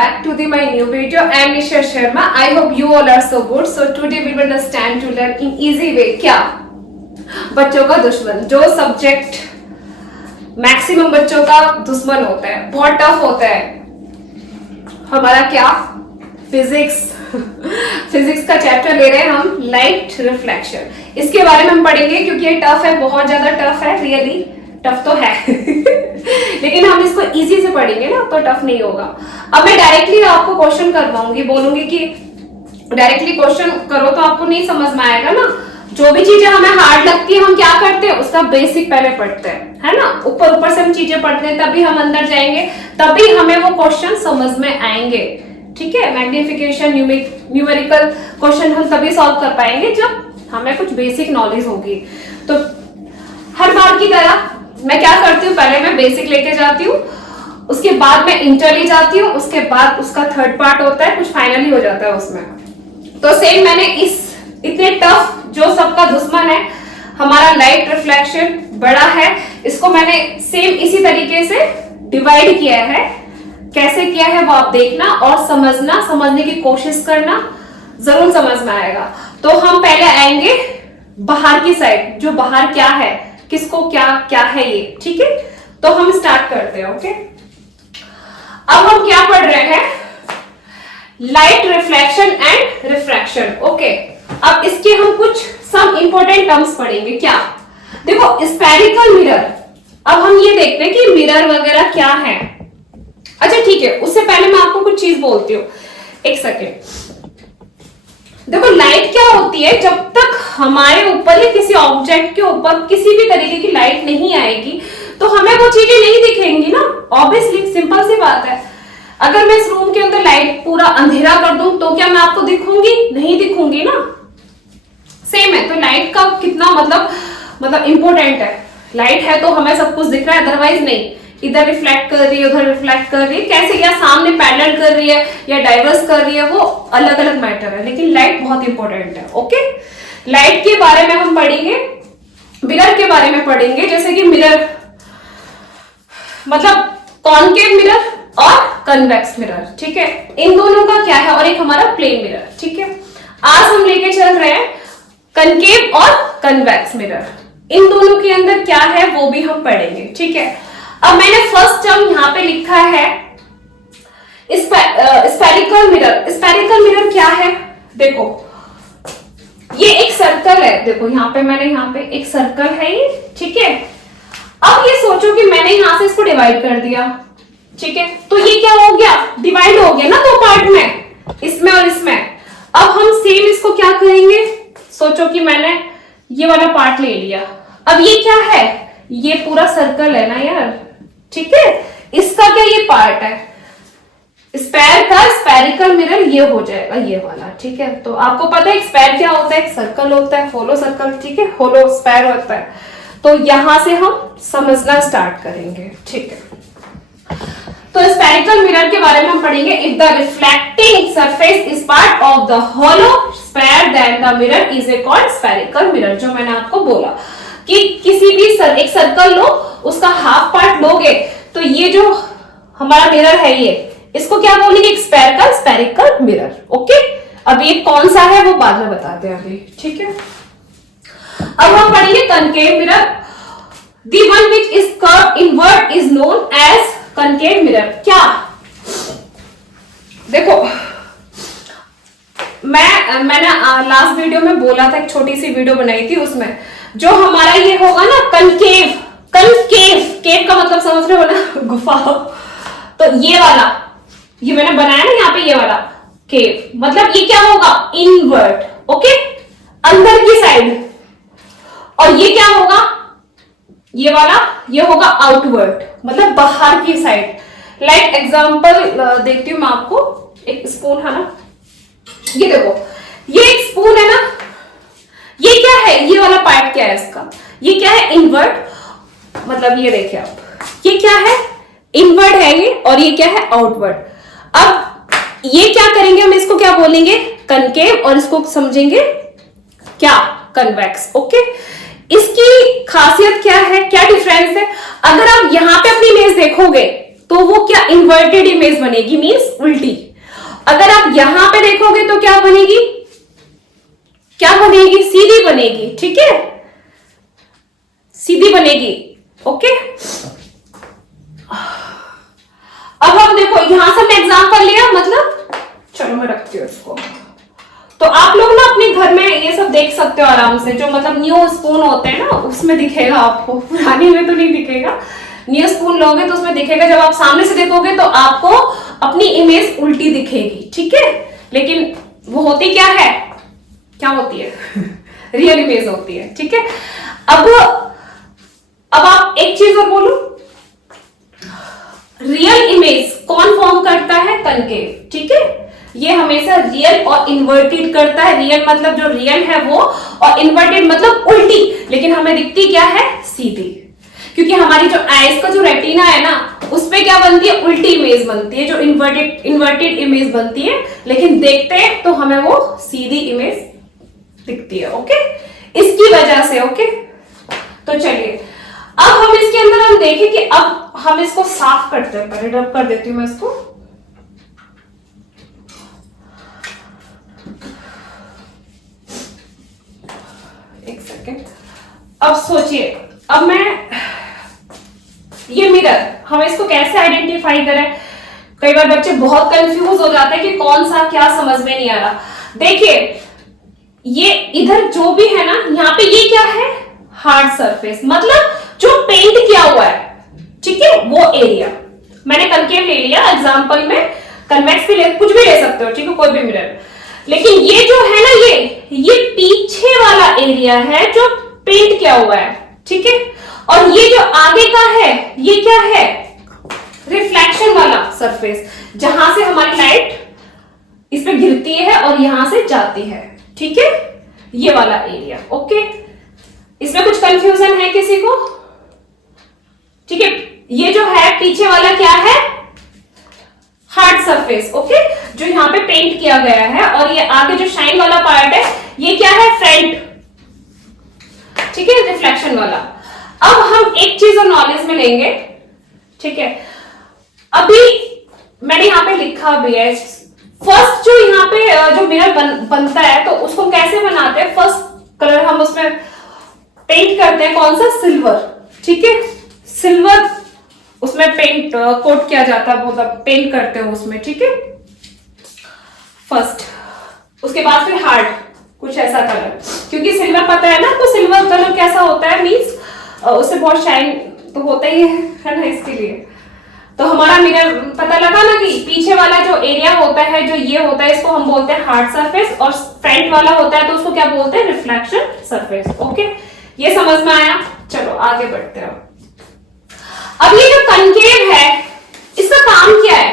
back to my new video. I am Nisha Sharma. I hope you all are so good. So today we will understand to learn in easy way क्या बच्चों का दुश्मन, जो subject maximum बच्चों का दुश्मन होता है, बहुत टफ होता है, हमारा क्या फिजिक्स फिजिक्स का चैप्टर ले रहे हैं हम, लाइट रिफ्लेक्शन। इसके बारे में हम पढ़ेंगे क्योंकि ये टफ है, बहुत ज्यादा टफ है, रियली टफ तो है लेकिन हम इसको इजी से पढ़ेंगे ना तो टफ नहीं होगा। अब मैं डायरेक्टली आपको क्वेश्चन करवाऊंगी, बोलूंगी कि डायरेक्टली क्वेश्चन करो तो आपको नहीं समझ में आएगा ना। जो भी चीजें हमें हार्ड लगती है हम क्या करते हैं, उसका बेसिक पहले पढ़ते हैं, है ना। ऊपर ऊपर से हम चीजें पढ़ते हैं, तभी हम अंदर जाएंगे, तभी हमें वो क्वेश्चन समझ में आएंगे। ठीक है, मैग्निफिकेशन न्यूमेरिकल क्वेश्चन हम तभी सॉल्व कर पाएंगे जब हमें कुछ बेसिक नॉलेज होगी। तो हर बार की तरह मैं क्या करती हूँ, पहले मैं बेसिक लेके जाती हूँ, उसके बाद मैं इंटर ले जाती हूँ, उसके बाद उसका थर्ड पार्ट होता है, कुछ फाइनली हो जाता है उसमें। तो सेम मैंने इस इतने टफ जो सबका दुश्मन है हमारा लाइट रिफ्लेक्शन बड़ा है, इसको मैंने सेम इसी तरीके से डिवाइड किया है। कैसे किया है वो आप देखना और समझना, समझने की कोशिश करना, जरूर समझ में आएगा। तो हम पहले आएंगे बाहर की साइड, जो बाहर क्या है, किसको क्या क्या है ये। ठीक है, तो हम स्टार्ट करते हैं। ओके, अब हम क्या पढ़ रहे हैं, light reflection and refraction. Okay, अब इसके हम कुछ सम इंपॉर्टेंट टर्म्स पढ़ेंगे। क्या, देखो स्फेरिकल मिरर। अब हम ये देखते हैं कि मिरर वगैरह क्या है। अच्छा ठीक है, उससे पहले मैं आपको कुछ चीज बोलती हूँ, एक सेकेंड। देखो लाइट क्या होती है, जब तक हमारे ऊपर या किसी ऑब्जेक्ट के ऊपर किसी भी तरीके की लाइट नहीं आएगी तो हमें वो चीजें नहीं दिखेंगी ना। ऑब्वियसली सिंपल सी बात है, अगर मैं इस रूम के अंदर लाइट पूरा अंधेरा कर दूं तो क्या मैं आपको दिखूंगी? नहीं दिखूंगी ना। सेम है, तो लाइट का कितना मतलब इंपॉर्टेंट है। लाइट है तो हमें सब कुछ दिख रहा है, अदरवाइज नहीं। इधर रिफ्लेक्ट कर रही है, उधर रिफ्लेक्ट कर रही है, कैसे, या सामने पैरेलल कर रही है या डाइवर्स कर रही है, वो अलग अलग मैटर है, लेकिन लाइट बहुत इंपॉर्टेंट है। ओके, लाइट के बारे में हम पढ़ेंगे, मिरर के बारे में पढ़ेंगे। जैसे कि मिरर मतलब कॉनकेव मिरर और कन्वेक्स मिरर। ठीक है, इन दोनों का क्या है, और एक हमारा प्लेन मिरर। ठीक है, आज हम लेके चल रहे हैं कनकेव और कन्वेक्स मिरर। इन दोनों के अंदर क्या है वो भी हम पढ़ेंगे। ठीक है, अब मैंने फर्स्ट टर्म यहां पे लिखा है स्फेरिकल मिरर। स्फेरिकल मिरर क्या है, देखो ये एक सर्कल है, देखो यहाँ पे एक सर्कल है ये। ठीक है, अब ये सोचो कि मैंने यहां से इसको डिवाइड कर दिया। ठीक है, तो ये क्या हो गया, डिवाइड हो गया ना दो पार्ट में, इसमें और इसमें। अब हम सेम इसको क्या करेंगे, सोचो कि मैंने ये वाला पार्ट ले लिया, अब ये क्या है, ये पूरा सर्कल है ना यार। ठीक है, इसका क्या ये पार्ट है, स्फेयर का स्फेरिकल मिरर ये हो जाएगा ये वाला। ठीक है, तो आपको पता है स्फेयर क्या होता है, एक सर्कल होता है, होलो सर्कल। ठीक है, होलो स्फेयर होता है। तो यहां से हम समझना स्टार्ट करेंगे। ठीक है, तो स्फेरिकल मिरर के बारे में हम पढ़ेंगे। If the reflecting surface is part of the hollow sphere then the mirror is a called spherical mirror. जो मैंने आपको बोला कि किसी भी एक सर्कल लो, उसका हाफ पार्ट लोगे तो ये जो हमारा मिरर है ये, इसको क्या बोलेंगे, स्फेयर का स्फेरिकल मिरर। ओके, अब ये कौन सा है वो बाद में बताते हैं अभी। ठीक है, अब हम पढ़ेंगे concave mirror. The one which is curve inward is known as concave mirror. क्या, देखो मैंने लास्ट वीडियो में बोला था, एक छोटी सी वीडियो बनाई थी, उसमें जो हमारा ये होगा ना कनकेव, केव का मतलब समझ रहे हो ना, गुफा। तो ये वाला, ये मैंने बनाया ना यहाँ पे, ये वाला केव, मतलब ये क्या होगा, इनवर्ट। ओके, अंदर की साइड। और ये क्या होगा, ये वाला, ये होगा आउटवर्ड, मतलब बाहर की साइड। लाइक एग्जांपल देखती हूँ मैं आपको, एक स्पून है ना, ये देखो, ये एक स्पून है ना, ये क्या है, ये वाला पार्ट क्या है इसका, ये क्या है, इनवर्ट। मतलब ये देखिए आप, ये क्या है, इनवर्ड है ये, और ये क्या है, आउटवर्ड। अब ये क्या करेंगे, हम इसको क्या बोलेंगे, कनकेव, और इसको समझेंगे क्या, कन्वेक्स। ओके, इसकी खासियत क्या है, क्या डिफरेंस है। अगर आप यहां पे अपनी इमेज देखोगे तो वो क्या इन्वर्टेड इमेज बनेगी, मीन्स उल्टी। अगर आप यहां पे देखोगे तो क्या बनेगी, क्या बनेगी, सीधी बनेगी, ठीक है, सीधी बनेगी। ओके, अब हम देखो यहां से मैं एग्जांपल लिया, मतलब चलो मैं रखती हूँ इसको। तो आप लोग ना अपने घर में ये सब देख सकते हो आराम से, जो मतलब न्यू स्पून होते हैं ना उसमें दिखेगा आपको, पुरानी में तो नहीं दिखेगा। न्यू स्पून लोगे तो उसमें दिखेगा, जब आप सामने से देखोगे तो आपको अपनी इमेज उल्टी दिखेगी, ठीक है। लेकिन वो होती क्या है, क्या होती है रियल इमेज होती है, ठीक है। अब आप एक चीज और बोलो, रियल इमेज कौन फॉर्म करता है, कनकेव, ठीक है। ये हमेशा रियल और इन्वर्टेड करता है। रियल मतलब जो रियल है वो, और इन्वर्टेड मतलब उल्टी, लेकिन हमें दिखती क्या है, सीधी। क्योंकि हमारी जो आईज का जो रेटिना है ना, उसपे क्या बनती है, उल्टी इमेज बनती है, जो इन्वर्टेड इमेज बनती है, लेकिन देखते हैं तो हमें वो सीधी इमेज दिखती है। ओके, इसकी वजह से। ओके, तो चलिए अब हम इसके अंदर हम देखें कि अब हम इसको साफ करते हैं। पहले रब कर देती हूं मैं इसको। एक सेकेंड। अब सोचिए, अब मैं ये मिरर, हम इसको कैसे आइडेंटिफाई करें। कई बार बच्चे बहुत कंफ्यूज हो जाते हैं कि कौन सा क्या, समझ में नहीं आ रहा। देखिए ये इधर जो भी है ना, यहाँ पे ये क्या है, हार्ड सरफेस, मतलब जो पेंट किया हुआ है, ठीक है, वो एरिया। मैंने कनकेव ले लिया एग्जांपल में, कन्वेक्स भी कुछ भी ले सकते हो, ठीक है, कोई भी मिरर। लेकिन ये जो है ना, ये पीछे वाला एरिया है जो पेंट किया हुआ है, ठीक है। और ये जो आगे का है, ये क्या है, रिफ्लेक्शन वाला सरफेस, जहां से हमारी लाइट इस पे गिरती है और यहां से जाती है, ठीक है, ये वाला एरिया। ओके, इसमें कुछ कंफ्यूजन है किसी को, ठीक है। ये जो है पीछे वाला क्या है, हार्ड सरफेस, ओके, जो यहाँ पे पेंट किया गया है। और ये आगे जो शाइन वाला पार्ट है, ये क्या है, फ्रंट, ठीक है, रिफ्लेक्शन वाला। अब हम एक चीज और नॉलेज में लेंगे, ठीक है। अभी मैंने यहाँ पे लिखा भी है, फर्स्ट जो यहाँ पे जो मिरर बनता है तो उसको कैसे बनाते हैं, फर्स्ट कलर हम उसमें पेंट करते हैं, कौन सा, सिल्वर, ठीक है। सिल्वर उसमें पेंट कोट किया जाता है, मतलब पेंट करते हैं उसमें, ठीक है, फर्स्ट। उसके बाद फिर हार्ड, कुछ ऐसा कलर, क्योंकि सिल्वर पता है ना, तो सिल्वर कलर कैसा होता है, मींस उससे बहुत शाइन तो होता ही है ना, इसके लिए। तो हमारा मिरर पता लगा ना कि पीछे वाला जो एरिया होता है, जो ये होता है, इसको हम बोलते हैं हार्ड सरफेस, और फ्रंट वाला होता है तो उसको क्या बोलते हैं, रिफ्लेक्शन सरफेस। ओके, ये समझ में आया। चलो आगे बढ़ते हैं। अब ये जो कनकेव है, इसका काम क्या है,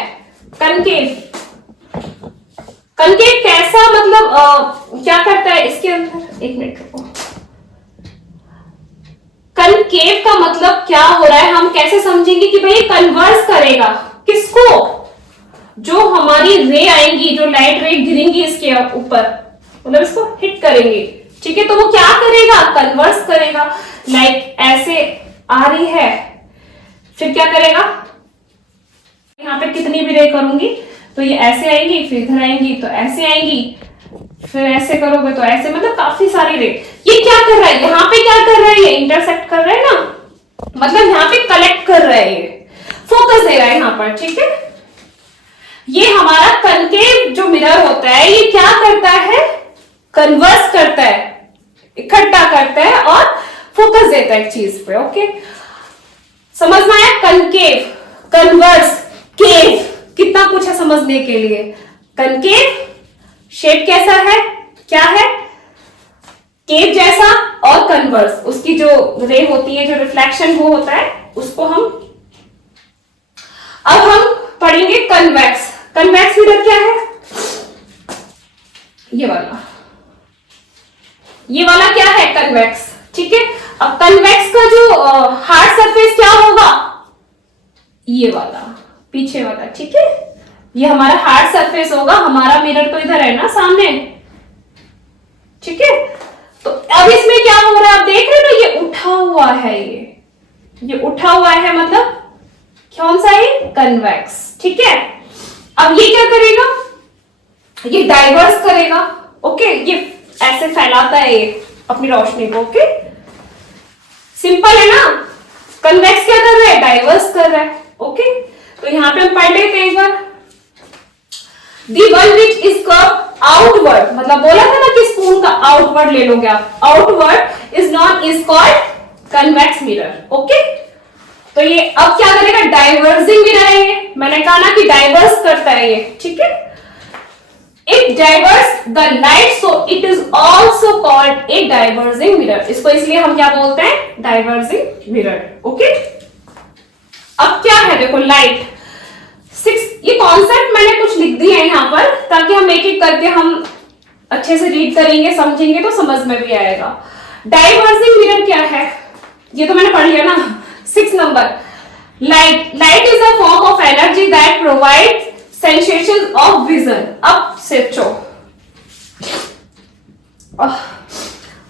कनकेव कैसा, मतलब क्या करता है इसके अंदर, एक मिनट रुको। कनकेव का मतलब क्या हो रहा है, हम कैसे समझेंगे कि भाई कन्वर्स करेगा किसको, जो हमारी रे आएंगी, जो लाइट रे गिरेंगी इसके ऊपर, मतलब इसको हिट करेंगे, ठीक है, तो वो क्या करेगा, कन्वर्स करेगा। लाइक ऐसे आ रही है, फिर क्या करेगा, यहाँ पे कितनी भी रे करूंगी तो ये ऐसे आएंगी, फिर इधर आएंगी तो ऐसे आएंगी, फिर ऐसे करोगे तो ऐसे, मतलब काफी सारी रे। ये क्या कर रहा है, यहाँ पे क्या कर रहा है, ये इंटरसेक्ट कर रहा है ना, मतलब यहाँ पे कलेक्ट कर रहा है, ये फोकस दे रहा है यहाँ पर, ठीक है। ये हमारा कनकेव जो मिरर होता है, ये क्या करता है, कन्वर्स करता है, इकट्ठा करता है और फोकस देता है एक चीज पे। ओके, समझ में आया, कनकेव, कन्वर्स, केव, कितना कुछ है समझने के लिए। कनकेव शेप कैसा है, क्या है, केव जैसा, और कन्वर्स, उसकी जो रे होती है, जो रिफ्लेक्शन वो होता है, उसको हम अब हम पढ़ेंगे कन्वेक्स। कन्वेक्स मिरर क्या है, ये वाला क्या है, कन्वेक्स, ठीक है। अब कन्वेक्स का जो हार्ड सरफेस क्या होगा, ये वाला पीछे वाला, ठीक है, ये हमारा हार्ड सरफेस होगा। हमारा मिरर तो इधर है ना सामने, ठीक है। तो अब इसमें क्या हो रहा है, आप देख रहे हो ना, ये उठा हुआ है, ये उठा हुआ है, मतलब कौन सा है? कन्वेक्स। ठीक है, अब ये क्या करेगा? ये डाइवर्स करेगा। ओके, ये ऐसे फैलाता है ये अपनी रोशनी को। ओके, सिंपल है ना। कन्वेक्स क्या कर रहा है? डाइवर्स कर रहा है। ओके, तो यहां पे हम पढ़ लेते हैं एक बार। The one which is curved outward, मतलब बोला था ना कि स्पून का आउटवर्ड ले लोगे आप, outward is non is called convex mirror. Okay, तो ये अब क्या करेगा? डाइवर्जिंग मिरर है ये, मैंने कहा ना कि डाइवर्स करता है ये। ठीक है, it diverse the light so it is also called a diverging mirror. इसको इसलिए हम क्या बोलते हैं? Diverging mirror. ओके, अब क्या है देखो, लाइट 6, ये कॉन्सेप्ट मैंने कुछ लिख दिया है यहाँ पर ताकि हम एक एक करके हम अच्छे से रीड करेंगे, समझेंगे तो समझ में भी आएगा। डाइवर्जिंग मिरर क्या है? ये तो मैंने पढ़ लिया ना। 6 number, light is a form of energy that provide sensation of vision. अब सोचो,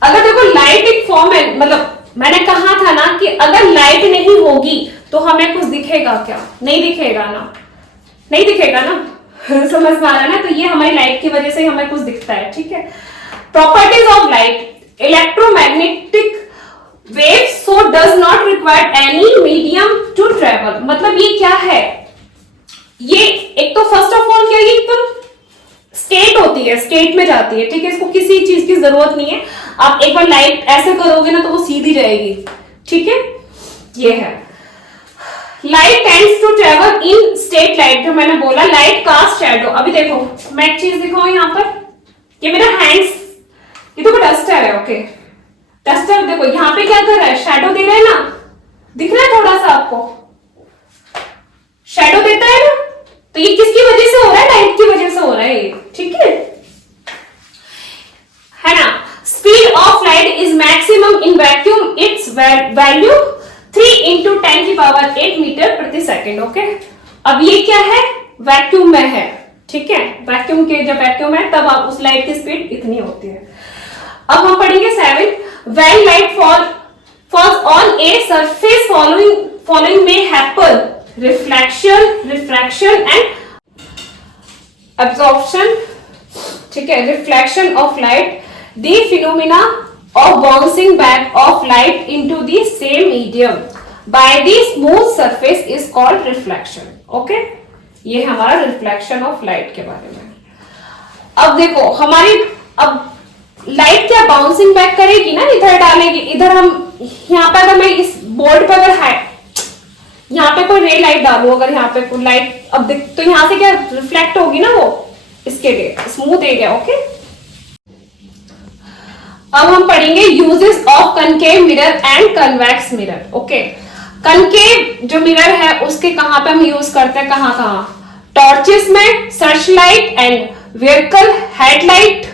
अगर देखो लाइट एक फॉर्म है, मतलब मैंने कहा था ना कि अगर लाइट नहीं होगी तो हमें कुछ दिखेगा क्या? नहीं दिखेगा ना, नहीं दिखेगा ना। समझ में आ रहा है ना? तो ये हमारी लाइट की वजह से हमें कुछ दिखता है। ठीक है, properties of light, electromagnetic wave so does not require any medium to travel. मतलब ये क्या है? ये एक तो फर्स्ट ऑफ ऑल क्या, ये एकदम स्टेट होती है, स्टेट में जाती है। ठीक है, इसको किसी चीज की जरूरत नहीं है। आप एक बार लाइट ऐसे करोगे ना तो वो सीधी रहेगी। ठीक है, ये है light tends to travel in straight line. जो मैंने बोला लाइट कास्ट शैडो। अभी देखो मैं एक चीज दिखाऊं यहाँ पर, ये मेरा हैंड्स, ये तो डस्टर है। ओके, डस्टर देखो यहाँ पे क्या कर रहा है? शैडो दे रहा है ना, दिख रहा है थोड़ा सा आपको? शैडो देता है ना, तो ये किसकी वजह से हो रहा है? लाइट की वजह से हो रहा है ये। ठीक है ना? Speed of light is maximum in vacuum, it's value 3 into 10 की पावर 8 मीटर प्रति सेकेंड। ओके, अब ये क्या है? वैक्यूम में है। ठीक है, वैक्यूम के जब वैक्यूम है तब आप उस लाइट की स्पीड इतनी होती है। अब हम पढ़ेंगे 7, when light falls on a surface following may happen reflection, refraction and absorption। ठीक है, reflection of light, the phenomena of bouncing back of light into the same medium by the smooth surface is called reflection। okay, ये हमारा reflection of light के बारे में। अब देखो हमारी, अब लाइट क्या बाउंसिंग बैक करेगी ना, इधर डालेगी, इधर हम यहाँ पे, अगर मैं इस बोर्ड पे अगर है यहाँ पे कोई रे लाइट डालू, अगर यहाँ पे कोई लाइट अब तो यहाँ से क्या रिफ्लेक्ट होगी ना, वो इसके लिए स्मूथ एरिया। ओके, अब हम पढ़ेंगे uses of concave mirror and convex mirror. Okay, concave जो मिरर है उसके कहां पे हम यूज करते हैं? कहां कहां? टॉर्चेस में, search light and vehicle headlight,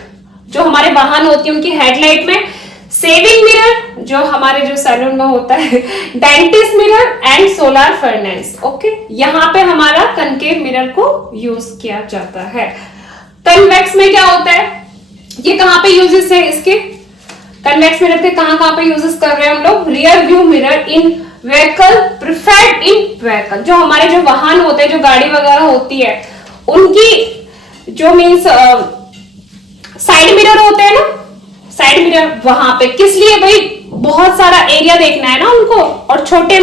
जो हमारे वाहन होती है उनकी हेडलाइट में, सेविंग मिरर जो हमारे जो सैलून में होता है, dentist mirror and solar furnace. Okay, यहाँ पे हमारा कनकेव मिरर को यूज किया जाता है। कन्वेक्स में क्या होता है? ये कहां पे यूजेस है इसके? कन्वेक्स मिरर के कहां पे यूजेस कर रहे हैं हम लोग? रियर व्यू मिरर इन व्हीकल, प्रिफर्ड इन व्हीकल, जो हमारे जो वाहन होते हैं, जो गाड़ी वगैरह होती है उनकी जो मीन्स साइड मिरर होते हैं ना, साइड मिरर वहां पे किस लिए भाई? बहुत सारा एरिया देखना है ना उनको, और छोटी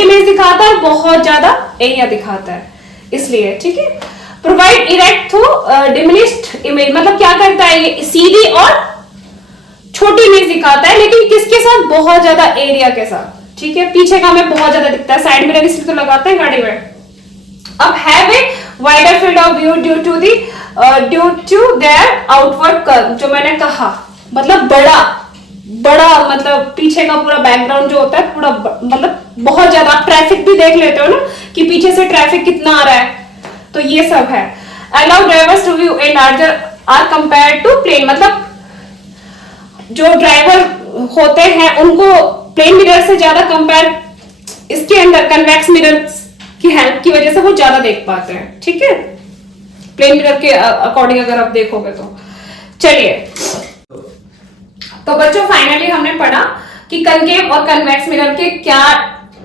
इमेज दिखाता है, बहुत ज्यादा एरिया दिखाता है इसलिए। ठीक है, provide erect through diminished image, मतलब क्या करता है ये? सीधी और छोटी इमेज दिखाता है, लेकिन किसके साथ? बहुत ज्यादा एरिया के साथ। ठीक है, पीछे का हमें बहुत ज्यादा दिखता है, साइड मिरर इसलिए तो लगाते हैं गाड़ी में। अब have a wider field of view due to their outward curve, जो मैंने कहा मतलब बड़ा मतलब पीछे का पूरा बैकग्राउंड जो होता है पूरा, मतलब बहुत ज्यादा। आप ट्रैफिक भी देख लेते हो ना कि पीछे से ट्रैफिक कितना आ रहा है, तो ये सब है। Allow drivers to view a larger area compare to plane, मतलब जो ड्राइवर होते हैं उनको प्लेन मिरर से ज्यादा कंपेयर इसके अंदर कन्वेक्स मिरर की हेल्प की वजह से वो ज्यादा देख पाते हैं। ठीक है, प्लेन मिरर के अकॉर्डिंग अगर आप देखोगे तो। चलिए, तो बच्चों फाइनली हमने पढ़ा कि कनकेव और कन्वेक्स मिरर के क्या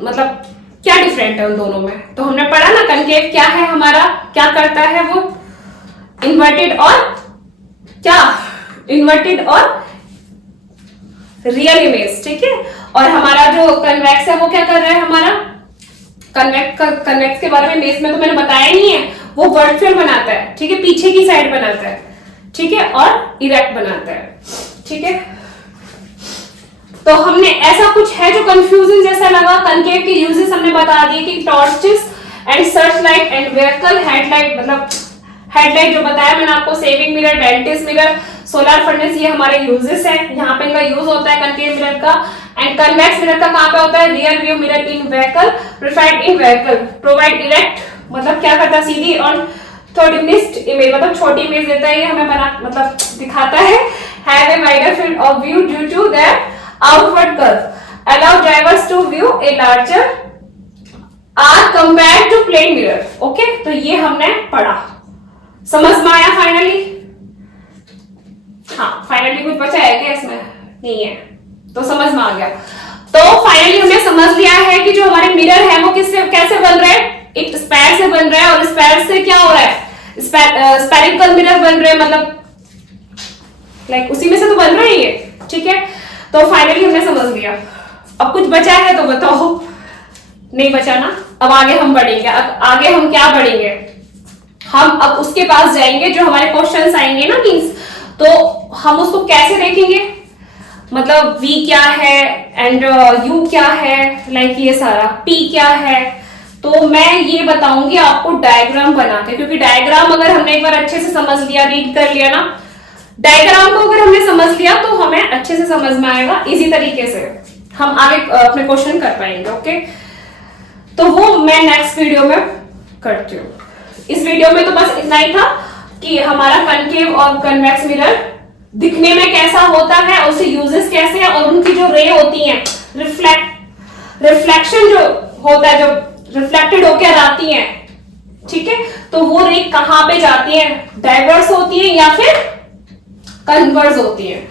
मतलब क्या डिफरेंट है उन दोनों में? तो हमने पढ़ा ना, कनकेव क्या है हमारा, क्या करता है वो, इन्वर्टेड और क्या, इन्वर्टेड और रियल इमेज, ठीक है। और हमारा जो कन्वेक्स है वो क्या कर रहा है हमारा, कन्वेक्स के बारे में बेस में तो मैंने बताया नहीं है, वो वर्चुअल बनाता है, ठीक है, पीछे की साइड बनाता है, ठीक है, और इरेक्ट बनाता है, ठीक है। तो हमने ऐसा कुछ है जो कंफ्यूजन जैसा लगा, कनकेव के यूजेस हमने बता दिए कि torches and search light and vehicle headlight, मतलब हेडलाइट जो बताया मैंने आपको, saving mirror, dentist mirror, solar furnace, ये हमारे यूजेस है, यहाँ पे इनका यूज होता है कनकेव मिरर का। एंड कन्वेक्स मिरर का कहाँ पे होता है, rear view mirror in vehicle, reflect in vehicle, provide erect, मतलब क्या करता है, सीधी और थर्ड इमेज, मतलब छोटी इमेज देता है, ये हमें बना मतलब दिखाता है। Have a wider field of view due to that outward curve, allow drivers to view a larger area compared to plane mirror. Okay, तो ये हमने पढ़ा, समझ में आया फाइनली? हाँ, फाइनली कुछ बचा है क्या इसमें? नहीं है, तो समझ में आ गया। तो फाइनली हमने समझ लिया है कि जो हमारे मिरर है वो किससे कैसे बन रहे हैं, एक स्पैर से बन रहा है, और स्पैर से क्या हो रहा है, स्पेरिकल मिरर बन रहे हैं, मतलब लाइक उसी में से तो बन रहा है ये, ठीक है। तो फाइनली हमने समझ लिया। अब कुछ बचा है तो बताओ? नहीं बचा ना? अब आगे हम बढ़ेंगे, अब आगे हम क्या बढ़ेंगे, हम अब उसके पास जाएंगे जो हमारे क्वेश्चंस आएंगे ना, मींस तो हम उसको कैसे देखेंगे, मतलब V क्या है एंड U क्या है, लाइक ये सारा P क्या है, तो मैं ये बताऊंगी आपको डायग्राम बना के, क्योंकि डायग्राम अगर हमने एक बार अच्छे से समझ लिया, रीड कर लिया ना, डायग्राम को अगर हमने समझ लिया तो हमें अच्छे से समझ में आएगा, इजी तरीके से हम आगे अपने क्वेश्चन कर पाएंगे। ओके, तो वो मैं नेक्स्ट वीडियो में करती हूँ। इस वीडियो में तो बस इतना ही था कि हमारा कनकेव और कन्वेक्स मिरर दिखने में कैसा होता है, उसके यूजेस कैसे हैं, और उनकी जो रे होती हैं, रिफ्लेक्शन जो होता है, जो रिफ्लेक्टेड होकर आती हैं, ठीक है, तो वो रे कहां पे जाती है, डाइवर्स होती है या फिर कन्वर्ज होती है,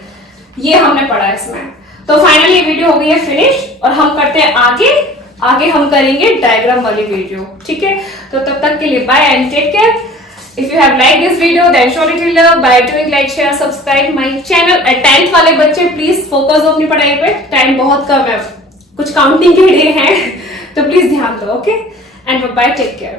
ये हमने पढ़ा इसमें। तो फाइनली ये वीडियो हो गई है फिनिश, और हम करते हैं आगे हम करेंगे डायग्राम वाली वीडियो, ठीक है। तो तब तक के लिए bye and take care. If you have liked this video, then show it your love by doing like, share, subscribe my channel। 10th वाले बच्चे प्लीज फोकस दो अपनी पढ़ाई पे, टाइम बहुत कम है, कुछ काउंटिंग के लिए हैं, तो प्लीज ध्यान दो। Okay, and bye, take care.